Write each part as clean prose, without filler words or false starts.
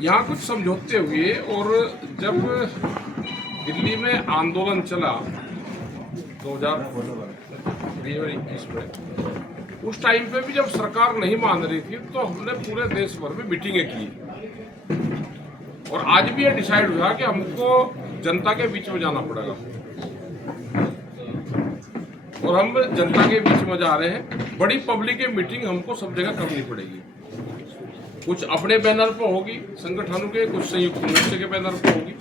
यहाँ कुछ समझौते हुए और जब दिल्ली में आंदोलन चला 2021 में, उस टाइम पे भी जब सरकार नहीं मान रही थी तो हमने पूरे देश भर में मीटिंगें की और आज भी ये डिसाइड हुआ कि हमको जनता के बीच में जाना पड़ेगा और हम जनता के बीच में जा रहे हैं। बड़ी पब्लिक मीटिंग हमको सब जगह करनी पड़ेगी। कुछ अपने बैनर पर होगी संगठनों के, कुछ संयुक्त मोर्चे के बैनर पर होगी।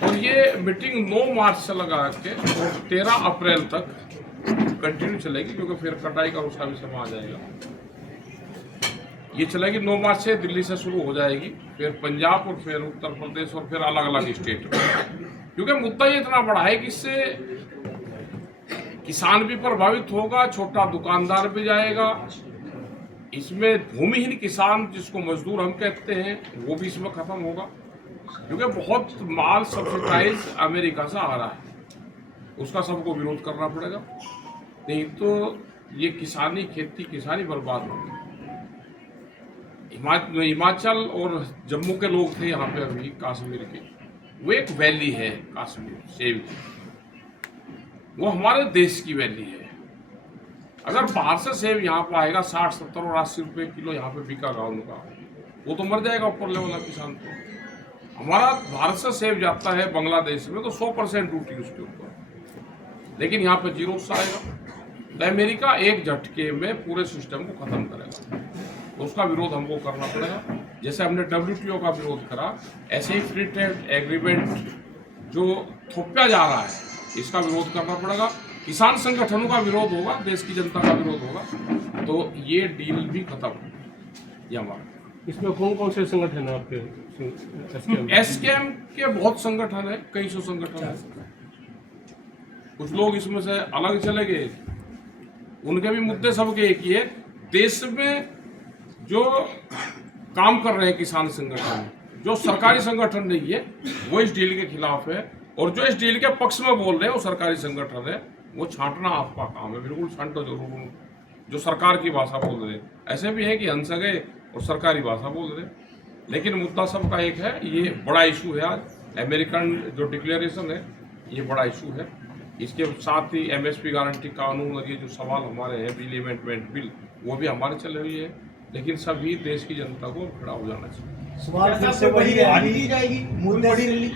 और ये मीटिंग 9 मार्च से लगा के और 13 अप्रैल तक कंटिन्यू चलेगी, क्योंकि फिर कटाई का उसका भी समय आ जाएगा। ये चलेगी 9 मार्च से दिल्ली से शुरू हो जाएगी, फिर पंजाब और फिर उत्तर प्रदेश और फिर अलग अलग स्टेट। क्योंकि मुद्दा ये इतना बड़ा है कि इससे किसान भी प्रभावित होगा, छोटा दुकानदार भी जाएगा, इसमें भूमिहीन किसान जिसको मजदूर हम कहते हैं वो भी इसमें खत्म होगा। क्योंकि बहुत माल सब्सिडाइज अमेरिका से आ रहा है, उसका सबको विरोध करना पड़ेगा, नहीं तो ये खेती किसानी बर्बाद होगी। हिमाचल और जम्मू के लोग थे यहाँ पे अभी कश्मीर के, वो एक वैली है कश्मीर सेब की, वो हमारे देश की वैली है। अगर बाहर से सेब यहाँ पर आएगा 60, 70 और 80 रुपए किलो यहाँ पे बिकागा उनका, वो तो मर जाएगा ऊपर लेवल का किसान। तो हमारा भारत से सेब जाता है बांग्लादेश में तो 100% ड्यूटी उसके ऊपर, लेकिन यहाँ पे 0 से आएगा। तो अमेरिका एक झटके में पूरे सिस्टम को खत्म करेगा, तो उसका विरोध हमको करना पड़ेगा। जैसे हमने WTO का विरोध करा, ऐसे ही फ्री ट्रेड एग्रीमेंट जो थोपा जा रहा है इसका विरोध करना पड़ेगा। किसान संगठनों का विरोध होगा, देश की जनता का विरोध होगा, तो ये डील भी खत्म होगी ये हमारा। इसमें कौन कौन से संगठन है आपके? एसकेएम के बहुत संगठन है, कई सौ संगठन है। कुछ लोग इसमें से अलग चले गए, उनके भी मुद्दे सबके एक ही है। देश में जो काम कर रहे हैं किसान संगठन, जो सरकारी संगठन नहीं है, वो इस डील के खिलाफ है, और जो इस डील के पक्ष में बोल रहे हैं वो सरकारी संगठन है। वो छांटना आपका काम है, बिल्कुल छांटो जरूर। जो सरकार की भाषा बोल रहे हैं, ऐसे भी है कि हंस गए और सरकारी भाषा बोल रहे हैं, लेकिन मुद्दा सबका एक है। ये बड़ा इशू है आज, अमेरिकन जो डिक्लेरेशन है ये बड़ा इशू है। इसके साथ ही MSP गारंटी कानून और ये जो सवाल हमारे हैं, बिल अमेंडमेंट बिल, वो भी हमारे चले हुई है, लेकिन सभी देश की जनता को खड़ा हो जाना चाहिए। सवाल फिर से वही है, जाएगी मुद्दे रैली।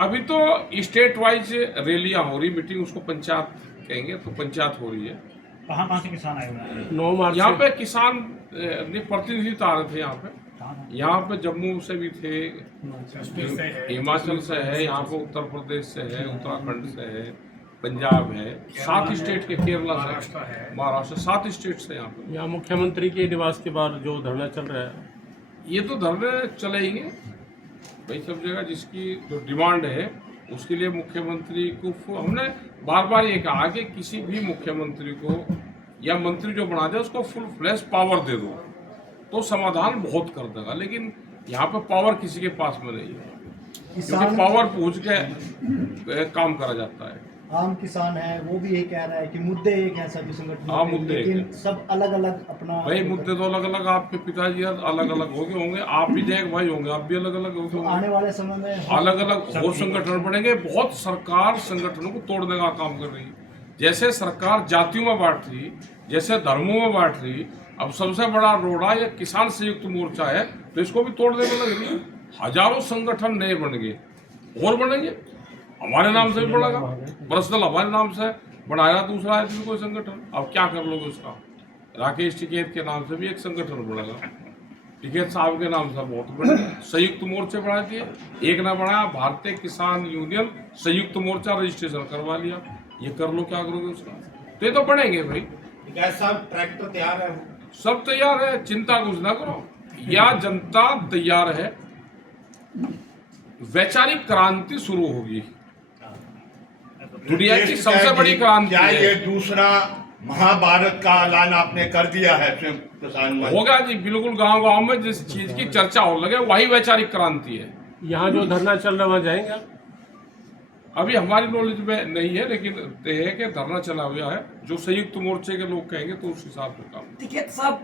अभी तो स्टेट वाइज रैलियां हो रही, मीटिंग उसको पंचायत कहेंगे, तो पंचायत हो रही है। कहाँ से किसान आए हुए हैं? 9 मार्च यहाँ पे किसान प्रतिनिधि आ रहे थे। यहाँ पे जम्मू से भी थे, हिमाचल से है, यहाँ पे उत्तर प्रदेश से है, उत्तराखंड से है, पंजाब है, 7 स्टेट के, केरला से, महाराष्ट्र, 7 स्टेट से यहाँ मुख्यमंत्री के निवास के बाहर जो धरना चल रहा है, ये तो धरने चलेंगे भाई सब जगह। जिसकी जो डिमांड है उसके लिए मुख्यमंत्री को हमने बार बार ये कहा कि किसी भी मुख्यमंत्री को या मंत्री जो बना दे उसको फुल फ्लैश पावर दे दो, तो समाधान बहुत कर देगा। लेकिन यहाँ पे पावर किसी के पास में नहीं है, क्योंकि पावर पूछ के काम करा जाता है। आम किसान है वो भी ये कह रहा है कि मुद्दे एक हैं सभी संगठनों हाँ, के, मुद्दे लेकिन सब अलग अलग अपना भाई मुद्दे तो अलग अलग, आपके पिताजी अलग अलग होंगे, आप भी जैक भाई होंगे, आप भी अलग अलग होंगे। आने वाले समय में अलग अलग और संगठन बनेंगे। बहुत सरकार संगठनों को तोड़ने का काम कर रही है। जैसे सरकार जातियों में बांट रही, जैसे धर्मों में बांट रही, अब सबसे बड़ा रोड़ा ये किसान संयुक्त मोर्चा है, तो इसको भी तोड़ने में लग रही। हजारों संगठन नए बन गए और बनेंगे, हमारे नाम से भी बढ़ेगा, पर्सनल हमारे नाम से बढ़ाया दूसरा है कोई संगठन। अब क्या कर लोगे उसका? राकेश टिकैत के नाम से भी एक संगठन बढ़ेगा, टिकैत साहब के नाम से बहुत बड़े संयुक्त मोर्चे बढ़ा दिए। एक ना बढ़ाया, भारतीय किसान यूनियन संयुक्त मोर्चा रजिस्ट्रेशन करवा लिया। ये कर लो, क्या करोगे उसका? तो ये तो बढ़ेंगे भाई। साहब ट्रैक्टर तैयार है, सब तैयार है, चिंता कुछ ना करो। या जनता तैयार है, वैचारिक क्रांति शुरू होगी, दुनिया की सबसे बड़ी क्रांति क्या है। ये दूसरा महाभारत का ऐलान आपने कर दिया है किसान में? होगा जी, बिल्कुल। गांव गांव में जिस चीज की चर्चा हो लगे वही वैचारिक क्रांति है। यहाँ जो धरना चल रहा है वहाँ जाएंगे आप? अभी हमारी नॉलेज में नहीं है, लेकिन तय है कि धरना चला हुआ है। जो संयुक्त मोर्चे के लोग कहेंगे तो उस हिसाब से काम। टिकैत साहब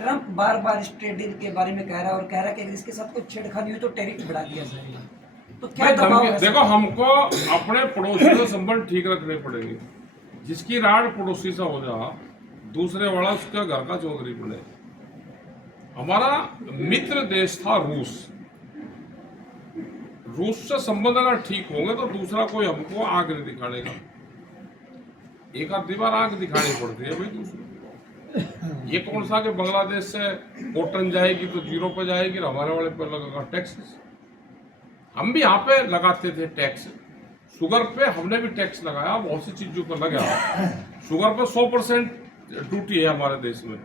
ट्रंप बार बार इस ट्रेड डील के बारे में कह रहा है और कह रहा है कि अगर इसके साथ कोई छेड़खानी हुई तो टैरिफ बढ़ा दिया जाएगा। तो क्या भाई दबाव धमकी- है? देखो, हमको अपने पड़ोसी से संबंध ठीक रखने पड़ेंगे। जिसकी राड पड़ोसी से हो जा, दूसरे वाला उसका घर का चौधरी बने। हमारा मित्र देश था रूस। रूस से संबंध अगर ठीक होंगे तो दूसरा कोई हमको आग नहीं दिखानेगा। एक आध बार आग दिखानी पड़ती है भाई दूसरे। ये कौन सा कि बांग्लादेश से कॉटन जाएगी तो 0 पे जाएगी और हमारे वाले पे लगेगा टैक्स। हम भी यहाँ पे लगाते थे टैक्स। शुगर पे हमने भी टैक्स लगाया, बहुत सी चीजों पर लगा। शुगर पे 100% ड्यूटी है हमारे देश में।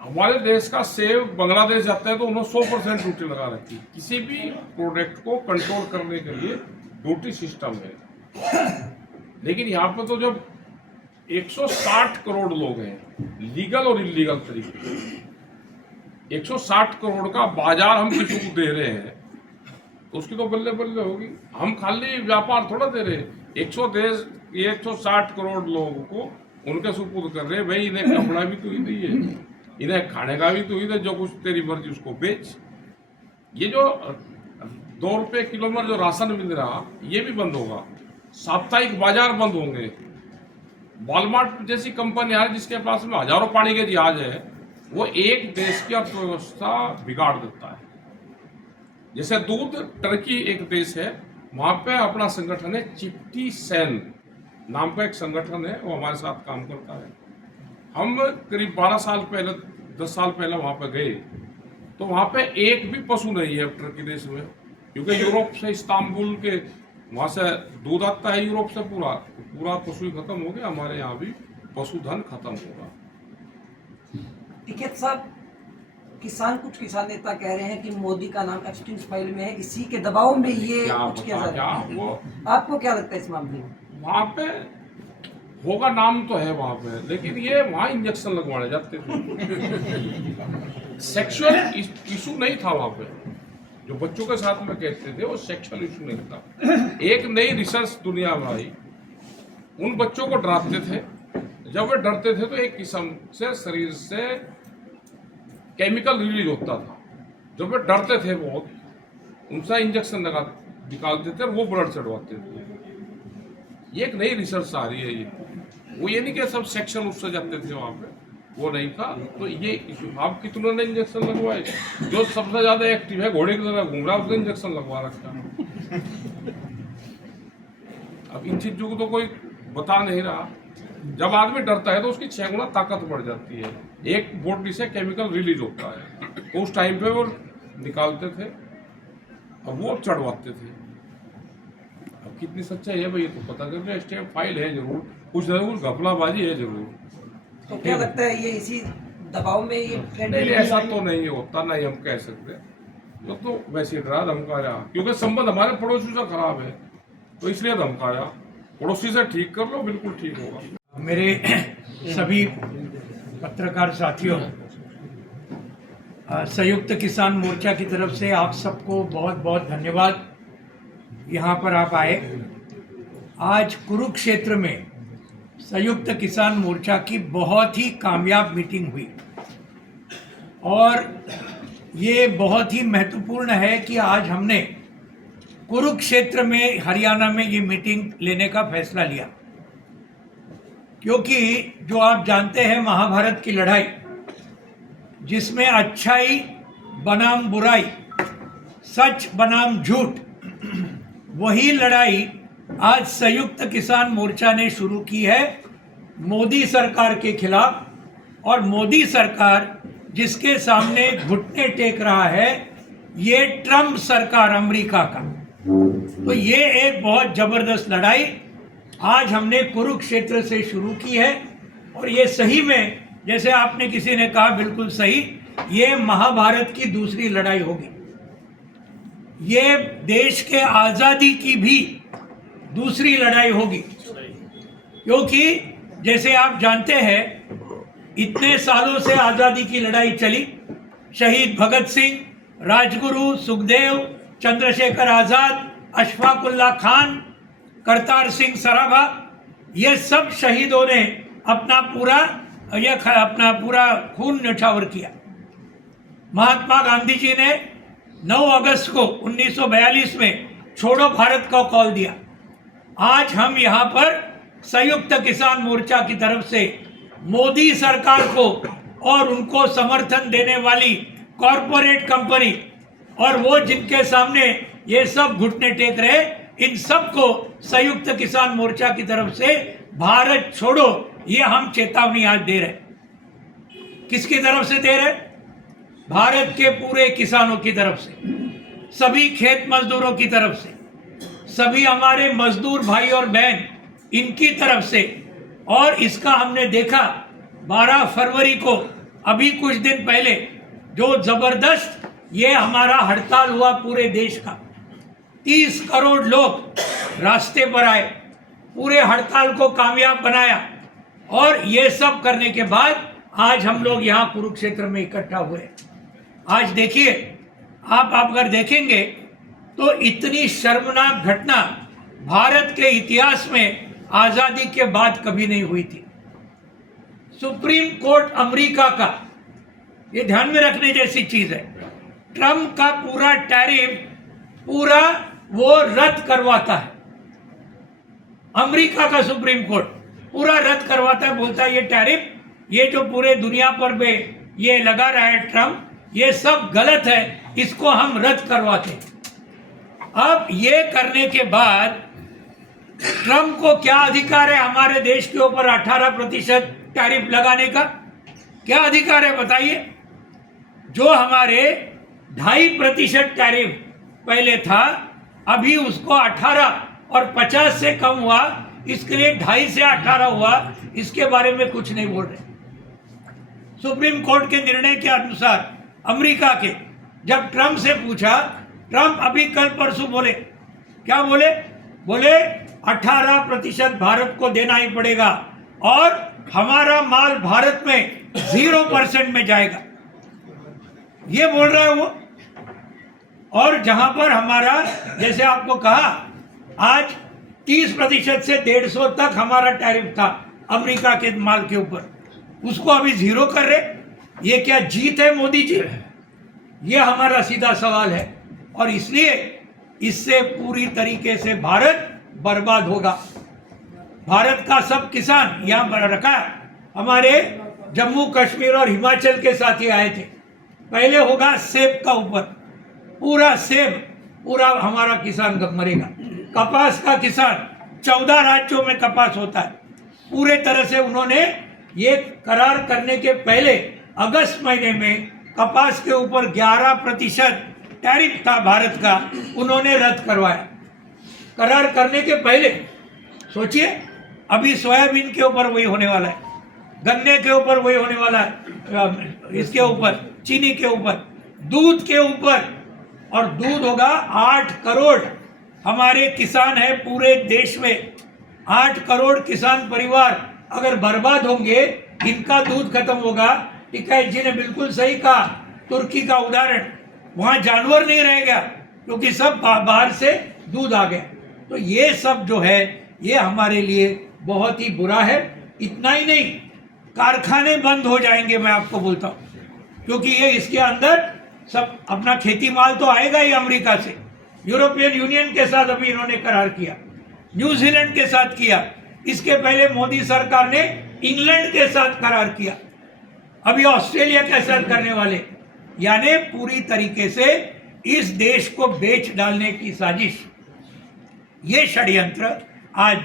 हमारे देश का सेब बांग्लादेश जाता है तो उन्होंने 100% ड्यूटी लगा रखी है। किसी भी प्रोडक्ट को कंट्रोल करने के लिए ड्यूटी सिस्टम है। लेकिन यहाँ पे तो जब 160 करोड़ लोग हैं लीगल और इलीगल तरीके से, 160 करोड़ का बाजार हम किसी को दे रहे हैं तो उसकी तो बल्ले बल्ले होगी। हम खाली व्यापार थोड़ा दे रहे हैं। 160 करोड़ लोगों को उनके सुपुर्द कर रहे हैं। भाई इन्हें कपड़ा भी तो ही नहीं है, इन्हें खाने का भी तो ही दे, जो कुछ तेरी मर्जी उसको बेच। ये जो 2 रुपए किलो में जो राशन मिल रहा ये भी बंद होगा। साप्ताहिक बाजार बंद होंगे। वॉलमार्ट जैसी कंपनी है जिसके पास में हजारों पानी के जहाज है, वो एक देश की अर्थव्यवस्था बिगाड़ देता है। जैसे दूध टर्की एक देश है, वहां पे अपना संगठन है चिट्टी सैन नाम का एक संगठन है, वो हमारे साथ काम करता है। हम करीब 12 साल पहले 10 साल पहले वहां पे गए तो वहां पे एक भी पशु नहीं है टर्की देश में, क्योंकि यूरोप से इस्तांबुल के वहां से दूध आता है यूरोप से। पूरा पशु ही खत्म हो गया। हमारे यहाँ भी पशुधन खत्म होगा। टिकैत साहब, कुछ किसान नेता कह रहे हैं कि मोदी का नाम एक्सचेंज फाइल में है, इसी के दबाव में ये क्या कुछ किया पता जा रहा क्या है। वो आपको क्या लगता है इस मामले में? वहां पे होगा, नाम तो है वहां पे, लेकिन ये वहां इंजेक्शन लगवाने जाते थे। सेक्सुअल इशू नहीं था वहां पे। जो बच्चों के साथ में कहते थे वो सेक्सुअल इशू नहीं था। एक नई रिसर्च दुनिया में आई, उन बच्चों को डराते थे। जब वे डरते थे तो एक किस्म से शरीर से केमिकल रिलीज होता था। जब वे डरते थे बहुत, उनसे इंजेक्शन लगा निकालते थे और वो ब्लड चढ़वाते थे। ये एक नई रिसर्च आ रही है। ये नहीं कि सब सेक्शन उससे जाते थे वहां पे, वो नहीं था। तो ये इशू, आप कितनों ने इंजेक्शन लगवाए? जो सबसे ज्यादा एक्टिव है घोड़े की तरह घूम रहा, उसने इंजेक्शन लगवा रखा। अब इन चीजों को तो कोई बता नहीं रहा। जब आदमी डरता है तो उसकी 6 गुना ताकत बढ़ जाती है। एक बॉडी से केमिकल रिलीज होता है, तो उस टाइम पे वो निकालते थे और वो चढ़वाते थे। अब कितनी सच्चाई है भाई ये तो पता करना। स्टेप फाइल है जरूर, कुछ ना कुछ घपलाबाजी है जरूर। तो क्या लगता है ये इसी दबाव में ये ट्रेंड नहीं, ऐसा तो नहीं होता, नहीं हम कह सकते। तो वैसे डरा धमकाया, क्योंकि संबंध हमारे पड़ोसी से खराब है तो इसलिए धमकाया। पड़ोसी से ठीक कर लो, बिल्कुल ठीक होगा। मेरे सभी पत्रकार साथियों, संयुक्त किसान मोर्चा की तरफ से आप सबको बहुत बहुत धन्यवाद। यहाँ पर आप आए। आज कुरुक्षेत्र में संयुक्त किसान मोर्चा की बहुत ही कामयाब मीटिंग हुई और ये बहुत ही महत्वपूर्ण है कि आज हमने कुरुक्षेत्र में हरियाणा में ये मीटिंग लेने का फैसला लिया, क्योंकि जो आप जानते हैं महाभारत की लड़ाई, जिसमें अच्छाई बनाम बुराई, सच बनाम झूठ, वही लड़ाई आज संयुक्त किसान मोर्चा ने शुरू की है मोदी सरकार के खिलाफ। और मोदी सरकार जिसके सामने घुटने टेक रहा है, ये ट्रम्प सरकार अमेरिका का। तो ये एक बहुत जबरदस्त लड़ाई आज हमने कुरुक्षेत्र से शुरू की है। और ये सही में, जैसे आपने किसी ने कहा बिल्कुल सही, ये महाभारत की दूसरी लड़ाई होगी। ये देश के आज़ादी की भी दूसरी लड़ाई होगी, क्योंकि जैसे आप जानते हैं इतने सालों से आज़ादी की लड़ाई चली। शहीद भगत सिंह, राजगुरु, सुखदेव, चंद्रशेखर आज़ाद, अशफाकुल्ला खान, करतार सिंह सराभा, ये सब शहीदों ने अपना पूरा अपना पूरा खून न्यौछावर किया। महात्मा गांधी जी ने 9 अगस्त को 1942 में छोड़ो भारत का कॉल दिया। आज हम यहाँ पर संयुक्त किसान मोर्चा की तरफ से मोदी सरकार को और उनको समर्थन देने वाली कॉरपोरेट कंपनी और वो जिनके सामने ये सब घुटने टेक रहे, इन सबको संयुक्त किसान मोर्चा की तरफ से भारत छोड़ो ये हम चेतावनी आज दे रहे। किसकी तरफ से दे रहे? भारत के पूरे किसानों की तरफ से, सभी खेत मजदूरों की तरफ से, सभी हमारे मजदूर भाई और बहन इनकी तरफ से। और इसका हमने देखा 12 फरवरी को, अभी कुछ दिन पहले, जो जबरदस्त ये हमारा हड़ताल हुआ पूरे देश का। 30 करोड़ लोग रास्ते पर आए, पूरे हड़ताल को कामयाब बनाया। और ये सब करने के बाद आज हम लोग यहाँ कुरुक्षेत्र में इकट्ठा हुए। आज देखिए, आप अगर देखेंगे तो इतनी शर्मनाक घटना भारत के इतिहास में आजादी के बाद कभी नहीं हुई थी। सुप्रीम कोर्ट अमेरिका का, ये ध्यान में रखने जैसी चीज है, ट्रम्प का पूरा टैरिफ पूरा वो रद्द करवाता है। अमेरिका का सुप्रीम कोर्ट पूरा रद्द करवाता है, बोलता है ये टैरिफ, ये जो पूरे दुनिया पर में ये लगा रहा है ट्रम्प, ये सब गलत है, इसको हम रद्द करवाते हैं। अब ये करने के बाद ट्रम्प को क्या अधिकार है हमारे देश के ऊपर 18% टैरिफ लगाने का? क्या अधिकार है बताइए? जो हमारे 2.5% टैरिफ पहले था, अभी उसको 18 और 50 से कम हुआ, इसके लिए 2.5 से 18 हुआ, इसके बारे में कुछ नहीं बोल रहे। सुप्रीम कोर्ट के निर्णय के अनुसार अमेरिका के, जब ट्रम्प से पूछा, ट्रम्प अभी कल परसों बोले, क्या बोले? बोले 18% भारत को देना ही पड़ेगा और हमारा माल भारत में 0% में जाएगा, ये बोल रहा है वो। और जहां पर हमारा, जैसे आपको कहा, आज 30% से 150 तक हमारा टैरिफ था अमेरिका के माल के ऊपर, उसको अभी 0 कर रहे। ये क्या जीत है मोदी जी? ये हमारा सीधा सवाल है। और इसलिए इससे पूरी तरीके से भारत बर्बाद होगा। भारत का सब किसान यहाँ पर रखा, हमारे जम्मू कश्मीर और हिमाचल के साथी आए थे। पहले होगा सेब का ऊपर, पूरा सेब, पूरा हमारा किसान मरेगा। कपास का किसान, 14 राज्यों में कपास होता है, पूरे तरह से उन्होंने ये करार करने के पहले अगस्त महीने में कपास के ऊपर 11% टैरिफ था भारत का, उन्होंने रद्द करवाया करार करने के पहले। सोचिए, अभी सोयाबीन के ऊपर वही होने वाला है, गन्ने के ऊपर वही होने वाला है, इसके ऊपर चीनी के ऊपर, दूध के ऊपर। और दूध होगा 8 करोड़ हमारे किसान है पूरे देश में। 8 करोड़ किसान परिवार अगर बर्बाद होंगे, इनका दूध खत्म होगा। टिकैत जी ने बिल्कुल सही कहा, तुर्की का उदाहरण, वहां जानवर नहीं रहेगा क्योंकि सब बाहर से दूध आ गया। तो ये सब जो है ये हमारे लिए बहुत ही बुरा है। इतना ही नहीं, कारखाने बंद हो जाएंगे, मैं आपको बोलता हूँ, क्योंकि ये इसके अंदर सब अपना खेती माल तो आएगा ही अमेरिका से। यूरोपियन यूनियन के साथ अभी इन्होंने करार किया, न्यूजीलैंड के साथ किया, इसके पहले मोदी सरकार ने इंग्लैंड के साथ करार किया, अभी ऑस्ट्रेलिया के साथ करने वाले। यानी पूरी तरीके से इस देश को बेच डालने की साजिश, ये षड्यंत्र आज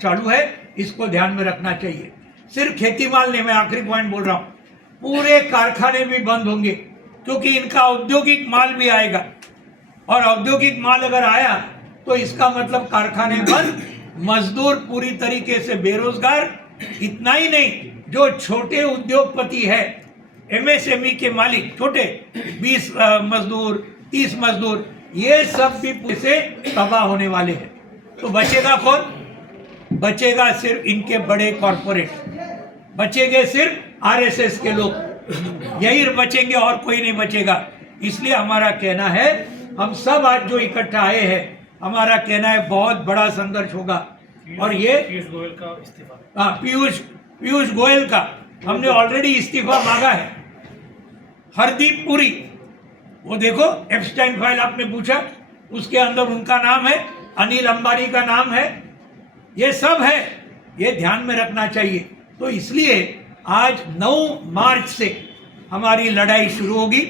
चालू है, इसको ध्यान में रखना चाहिए। सिर्फ खेती माल नहीं, मैं आखिरी पॉइंट बोल रहा हूं, पूरे कारखाने भी बंद होंगे क्योंकि इनका औद्योगिक माल भी आएगा। और औद्योगिक माल अगर आया तो इसका मतलब कारखाने बंद, मजदूर पूरी तरीके से बेरोजगार। इतना ही नहीं, जो छोटे उद्योगपति है, एमएसएमई के मालिक, छोटे 20 मजदूर, 30 मजदूर, ये सब भी से तबाह होने वाले हैं। तो बचेगा कौन? बचेगा सिर्फ इनके बड़े कॉरपोरेट, बचेंगे सिर्फ आरएसएस के लोग, यही बचेंगे और कोई नहीं बचेगा। इसलिए हमारा कहना है, हम सब आज जो इकट्ठा आए हैं, हमारा कहना है बहुत बड़ा संघर्ष होगा। और ये पीयूष गोयल का हमने ऑलरेडी इस्तीफा मांगा है। हरदीप पुरी, वो देखो एप्स्टाइन फाइल आपने पूछा, उसके अंदर उनका नाम है, अनिल अंबानी का नाम है, ये सब है, ये ध्यान में रखना चाहिए। तो इसलिए आज 9 मार्च से हमारी लड़ाई शुरू होगी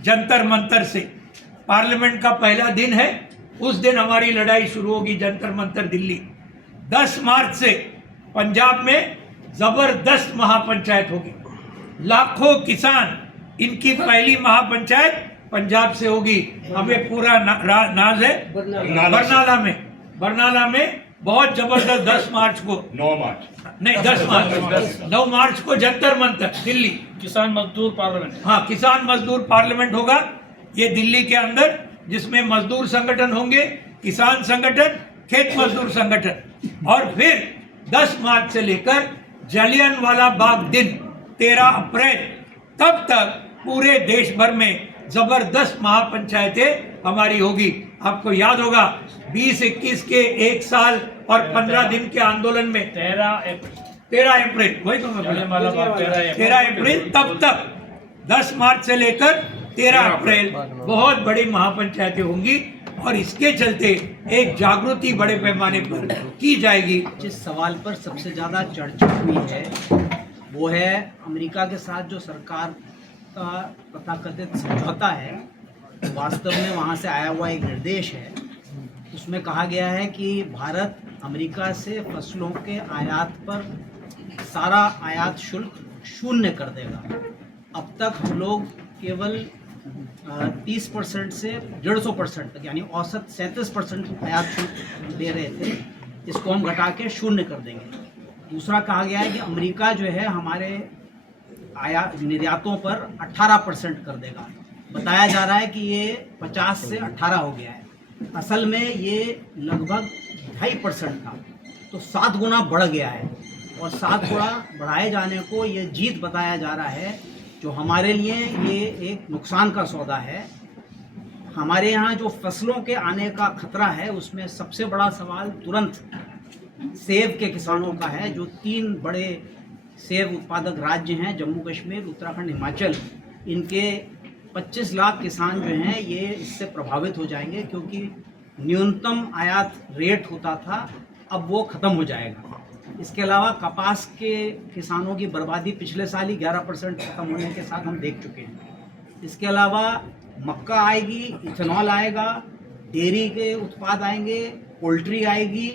जंतर मंतर से। पार्लियामेंट का पहला दिन है, उस दिन हमारी लड़ाई शुरू होगी जंतर मंतर दिल्ली। 10 मार्च से पंजाब में जबरदस्त महापंचायत होगी। लाखों किसान, इनकी पहली महापंचायत पंजाब से होगी। हमें पूरा नाज है। बरनाला में बहुत जबरदस्त 10 मार्च को, 9 मार्च नहीं 10 मार्च, 9 मार्च को जंतर मंतर दिल्ली, किसान मजदूर पार्लियामेंट। हाँ, किसान मजदूर पार्लियामेंट होगा ये दिल्ली के अंदर, जिसमें मजदूर संगठन होंगे, किसान संगठन, खेत मजदूर संगठन। और फिर 10 मार्च से लेकर जलियांवाला बाग दिन 13 अप्रैल तब तक पूरे देश भर में जबरदस्त महापंचायतें हमारी होगी। आपको याद होगा 20-21 के 1 साल और 15 दिन के आंदोलन में 13 अप्रैल, वही तो मैं बोला, 13 अप्रैल तब तक 10 मार्च से लेकर 13 अप्रैल बहुत बड़ी महापंचायतें होंगी। और इसके चलते एक जागृति बड़े पैमाने पर की जाएगी। जिस सवाल पर सबसे ज़्यादा चर्चा हुई है वो है अमेरिका के साथ जो सरकार का तथाकथित समझौता है। वास्तव में वहाँ से आया हुआ एक निर्देश है, उसमें कहा गया है कि भारत अमेरिका से फसलों के आयात पर सारा आयात शुल्क शून्य कर देगा। अब तक हम लोग केवल 30% से 150% तक, यानी औसत 37% आयात शुल्क दे रहे थे, इसको हम घटा के शून्य कर देंगे। दूसरा कहा गया है कि अमेरिका जो है हमारे आयात निर्यातों पर 18% कर देगा। बताया जा रहा है कि ये 50 से 18 हो गया है। असल में ये लगभग 2.5% था, तो 7 गुना बढ़ गया है। और 7 गुना बढ़ाए जाने को ये जीत बताया जा रहा है, जो हमारे लिए ये एक नुकसान का सौदा है। हमारे यहाँ जो फसलों के आने का खतरा है, उसमें सबसे बड़ा सवाल तुरंत सेब के किसानों का है। जो 3 बड़े सेब उत्पादक राज्य हैं, जम्मू कश्मीर, उत्तराखंड, हिमाचल, इनके 25 लाख किसान जो हैं ये इससे प्रभावित हो जाएंगे, क्योंकि न्यूनतम आयात रेट होता था, अब वो ख़त्म हो जाएगा। इसके अलावा कपास के किसानों की बर्बादी पिछले साल ही 11% खत्म होने के साथ हम देख चुके हैं। इसके अलावा मक्का आएगी, इथेनॉल आएगा, डेयरी के उत्पाद आएंगे, पोल्ट्री आएगी,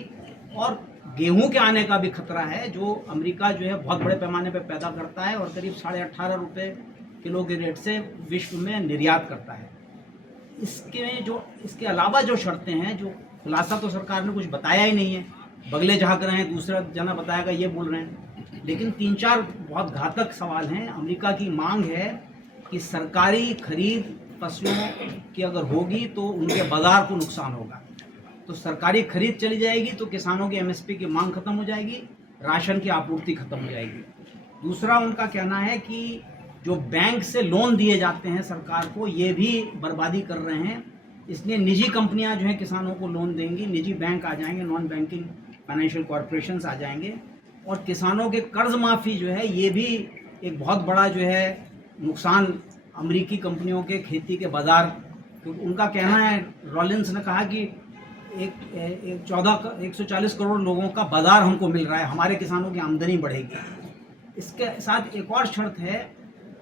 और गेहूं के आने का भी खतरा है, जो अमेरिका जो है बहुत बड़े पैमाने पर पैदा करता है और करीब 18.5 रुपये किलो के रेट से विश्व में निर्यात करता है। इसके अलावा जो शर्तें हैं, जो खुलासा तो सरकार ने कुछ बताया ही नहीं है, बगले झाँक रहे हैं, दूसरा जना बताएगा ये बोल रहे हैं। लेकिन 3-4 बहुत घातक सवाल हैं। अमेरिका की मांग है कि सरकारी खरीद फसलों की अगर होगी तो उनके बाजार को नुकसान होगा। तो सरकारी खरीद चली जाएगी तो किसानों की एमएसपी की मांग खत्म हो जाएगी, राशन की आपूर्ति खत्म हो जाएगी। दूसरा उनका कहना है कि जो बैंक से लोन दिए जाते हैं सरकार को, ये भी बर्बादी कर रहे हैं। इसलिए निजी कंपनियां जो हैं किसानों को लोन देंगी, निजी बैंक आ जाएंगे, नॉन बैंकिंग फाइनेंशियल कॉरपोरेशंस आ जाएंगे, और किसानों के कर्ज माफ़ी जो है ये भी एक बहुत बड़ा जो है नुकसान अमेरिकी कंपनियों के खेती के बाजार। क्योंकि उनका कहना है, रॉलिंस ने कहा कि 140 करोड़ लोगों का बाजार हमको मिल रहा है, हमारे किसानों की आमदनी बढ़ेगी। इसके साथ एक और शर्त है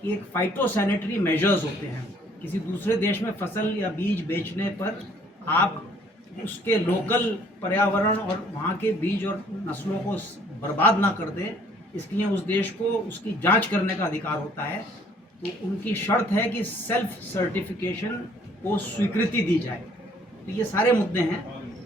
कि एक फाइटोसैनिटरी मेजर्स होते हैं। किसी दूसरे देश में फसल या बीज बेचने पर आप उसके लोकल पर्यावरण और वहाँ के बीज और नस्लों को बर्बाद ना कर दे, इसलिए उस देश को उसकी जांच करने का अधिकार होता है। तो उनकी शर्त है कि सेल्फ सर्टिफिकेशन को स्वीकृति दी जाए। तो ये सारे मुद्दे हैं।